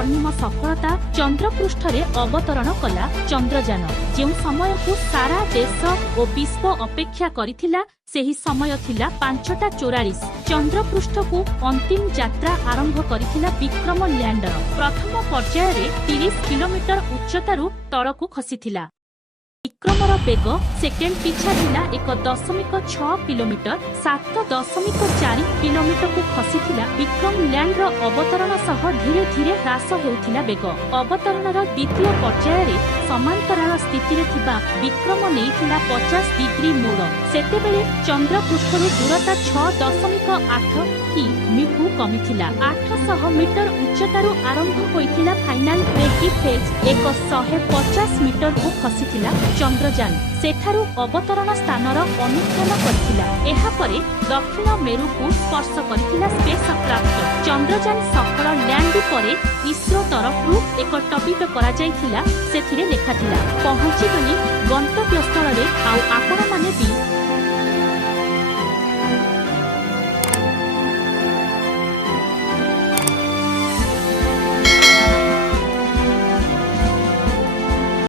स्वर्णिम सफलता चंद्रपृष्ठ रे अवतरण कला चंद्रयान जो समय को सारा देश और विश्व अपेक्षा करिथिला सेही समय थिला 5:44 चंद्रपृष्ठ को अंतिम यात्रा आरंभ करिथिला विक्रम लैंडर प्रथम पर्याय रे 30 किलोमीटर उच्चतारू तळकू खसिथिला। विक्रमर बेग सेकेंड पिछा थिला 1.6 किलोमीटर 7.4 किलोमीटर को खसिथिला। विक्रम लैंडर अवतरण सह धीरे धीरे ह्रास हेउथिला बेग। अवतरणर द्वितीय पर्याय रे समांतराल स्थिति रे थिबा विक्रम नेइथिला 50 डिग्री मोड़। सेतेबेले चंद्रपृष्ठर दूरता 6.8 किमी कमिथिला। 800 मीटर उच्चतारू आरंभ होइथिला फाइनल ब्रेकी फेज 150 मीटर को खसिथिला। चंद्रयान सेठारू अवतरण स्थानर अनुध्यान करथिला। एहा परे दक्षिण मेरु को स्पर्श करथिला स्पेस क्राफ्ट। चंद्रयान सफल लैंड परे इसरो तरफरु एक टपिट करा जायथिला। सेथिरे लेखाथिला पहुंची गली गंतव्य स्थल रे आउ आपण माने भी